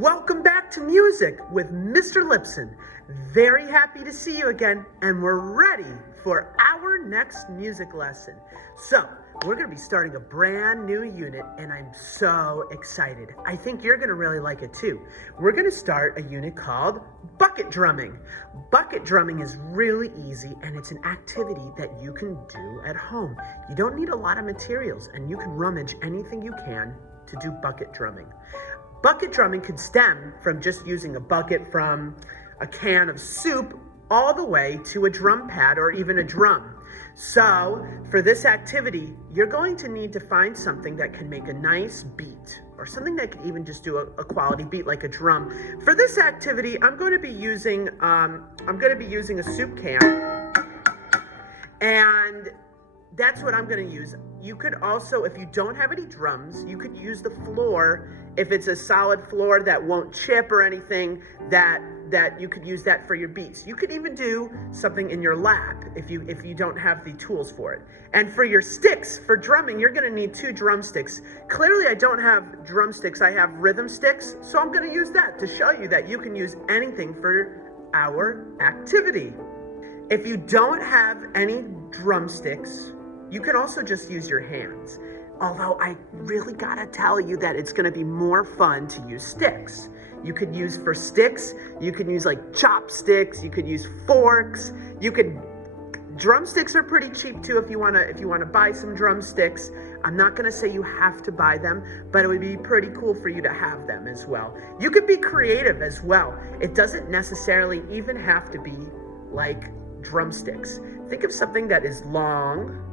Welcome back to Music with Mr. Lipson. Very happy to see you again, and we're ready for our next music lesson. So, we're going to be starting a brand new unit, and I'm so excited. I think you're going to really like it too. We're going to start a unit called bucket drumming. Bucket drumming is really easy, and it's an activity that you can do at home. You don't need a lot of materials, and you can rummage anything you can to do bucket drumming. Bucket drumming could stem from just using a bucket from a can of soup all the way to a drum pad or even a drum. So for this activity, you're going to need to find something that can make a nice beat or something that can even just do a quality beat like a drum. For this activity, I'm going to be using a soup can, and that's what I'm going to use. You could also, if you don't have any drums, you could use the floor. If it's a solid floor that won't chip or anything, that you could use that for your beats. You could even do something in your lap if you don't have the tools for it. And for your sticks, for drumming, you're going to need 2 drumsticks. Clearly, I don't have drumsticks. I have rhythm sticks, so I'm going to use that to show you that you can use anything for our activity. If you don't have any drumsticks, you can also just use your hands. Although I really gotta tell you that it's gonna be more fun to use sticks. You could use for sticks, you could use like chopsticks, you could use forks, drumsticks are pretty cheap too if you wanna buy some drumsticks. I'm not gonna say you have to buy them, but it would be pretty cool for you to have them as well. You could be creative as well. It doesn't necessarily even have to be like drumsticks. Think of something that is long,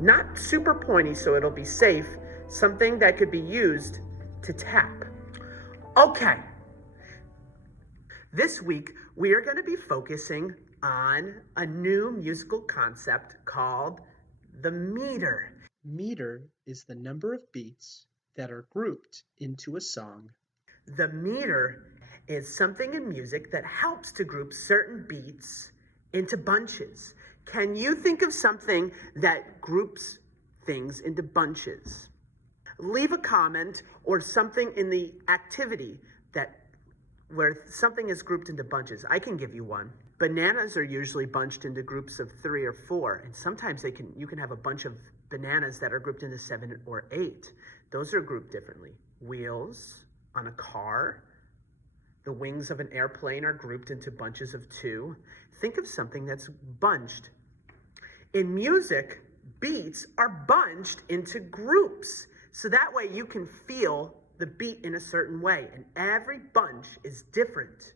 not super pointy so it'll be safe, something that could be used to tap. Okay, this week we are going to be focusing on a new musical concept called the meter. Meter is the number of beats that are grouped into a song. The meter is something in music that helps to group certain beats into bunches. Can you think of something that groups things into bunches? Leave a comment or something in the activity where something is grouped into bunches. I can give you one. Bananas are usually bunched into groups of 3 or 4, and sometimes you can have a bunch of bananas that are grouped into 7 or 8. Those are grouped differently. Wheels on a car, the wings of an airplane are grouped into bunches of 2. Think of something that's bunched. In music, beats are bunched into groups. So that way you can feel the beat in a certain way. And every bunch is different.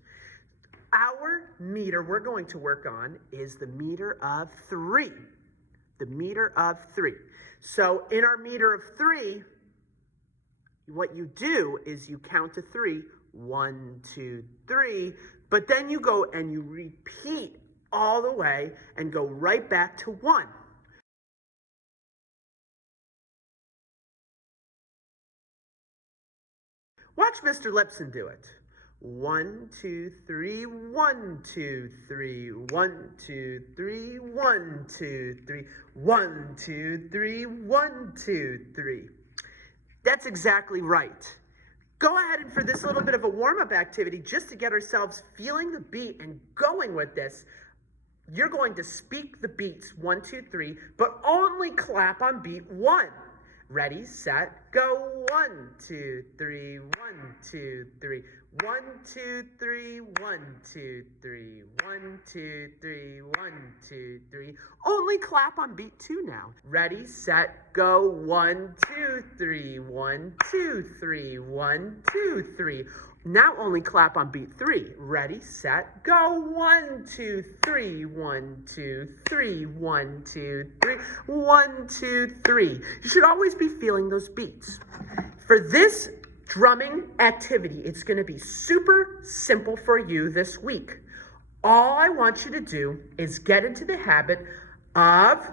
Our meter we're going to work on is the meter of 3. The meter of 3. So in our meter of 3, what you do is you count to 3. 1, 2, 3. But then you go and you repeat all the way and go right back to 1. Watch Mr. Lipson do it. 1, 2, 3, 1, 2, 3, 1, 2, 3, 1, 2, 3, 1, 2, 3, 1, 2, 3. That's exactly right. Go ahead and for this little bit of a warm-up activity, just to get ourselves feeling the beat and going with this, you're going to speak the beats 1, 2, 3, but only clap on beat 1. Ready, set, go. 1, 2, 3, 1, 2, 3. 1, 2, 3, 1, 2, 3. 1, 2, 3, 1, 2, 3. Only clap on beat 2 now. Ready, set, go. 1, 2, 3. 1, 2, 3. 1, 2, 3. Now only clap on beat 3. Ready, set, go. 1, 2, 3. 1, 2, 3. 1, 2, 3. 1, 2, 3. You should always be feeling those beats. For this drumming activity, it's going to be super simple for you this week. All I want you to do is get into the habit of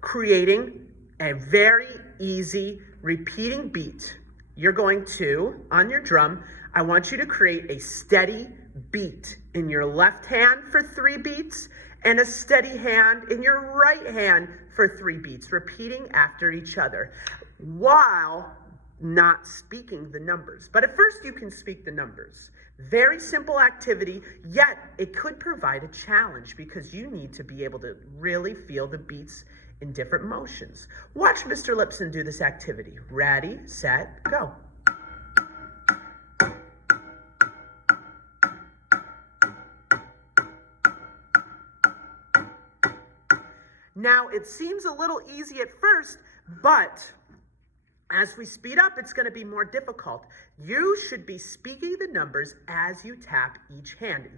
creating a very easy repeating beat. You're going to, on your drum, I want you to create a steady beat in your left hand for 3 beats and a steady hand in your right hand for 3 beats, repeating after each other, while not speaking the numbers. But at first you can speak the numbers. Very simple activity, yet it could provide a challenge because you need to be able to really feel the beats in different motions. Watch Mr. Lipson do this activity. Ready, set, go. Now, it seems a little easy at first, but as we speed up, it's going to be more difficult. You should be speaking the numbers as you tap each hand.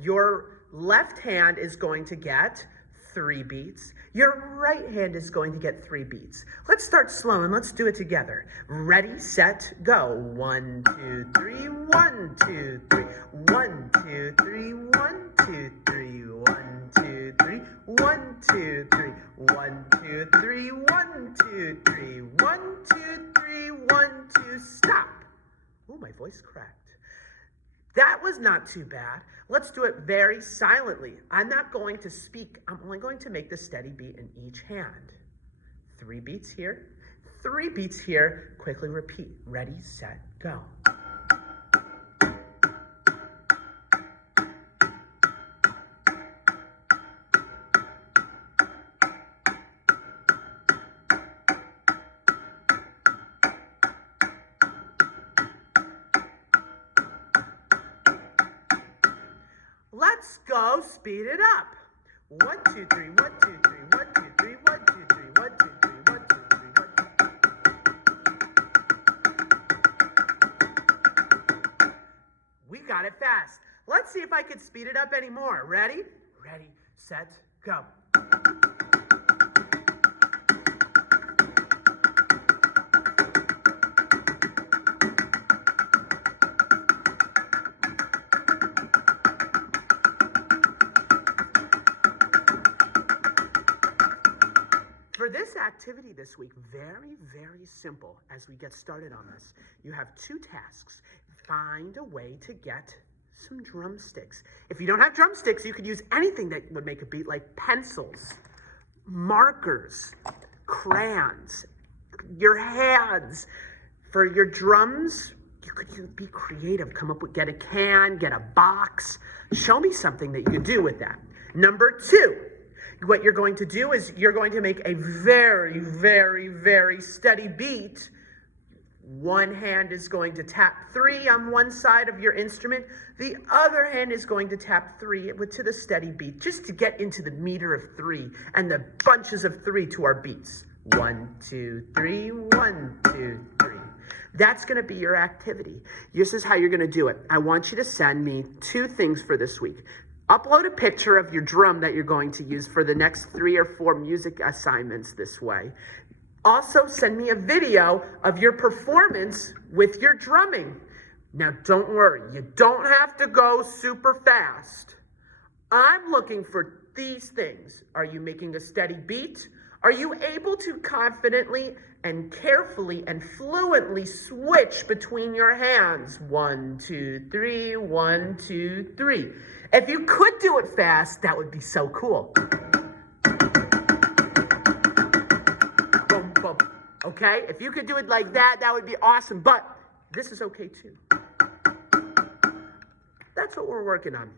Your left hand is going to get 3 beats. Your right hand is going to get 3 beats. Let's start slow and let's do it together. Ready, set, go. 1, 2, 3, 1, 2, 3. 1, 2, 3, 1, 2, 3. 1, 2, 3, 1, 2, 3. 1, 2, 3, 1, 2, 3. 1, 2, 3, 1, 2. Stop. Oh, my voice cracked. That was not too bad. Let's do it very silently. I'm not going to speak. I'm only going to make the steady beat in each hand. 3 beats here, 3 beats here. Quickly repeat. Ready, set, go. Let's go speed it up. 1, 2, 3, 1, 2, 3, 1, 2, 3, 1, 2, 3, 1, 2, 3, 1, 2, 3, 1, 2. We got it fast. Let's see if I can speed it up anymore. Ready? Ready, set, go. For this activity this week, very, very simple as we get started on this. You have 2 tasks. Find a way to get some drumsticks. If you don't have drumsticks, you could use anything that would make a beat, like pencils, markers, crayons, your hands. For your drums, you could be creative. Come up with, get a can, get a box. Show me something that you could do with that. Number 2. What you're going to do is you're going to make a very, very, very steady beat. One hand is going to tap 3 on one side of your instrument. The other hand is going to tap 3 to the steady beat, just to get into the meter of 3 and the bunches of 3 to our beats. 1, 2, 3, 1, 2, 3. That's going to be your activity. This is how you're going to do it. I want you to send me 2 things for this week. Upload a picture of your drum that you're going to use for the next 3 or 4 music assignments this way. Also, send me a video of your performance with your drumming. Now, don't worry. You don't have to go super fast. I'm looking for these things. Are you making a steady beat? Are you able to confidently and carefully and fluently switch between your hands? 1, 2, 3, 1, 2, 3. If you could do it fast, that would be so cool. Boom, boom. Okay? If you could do it like that, that would be awesome. But this is okay too. That's what we're working on.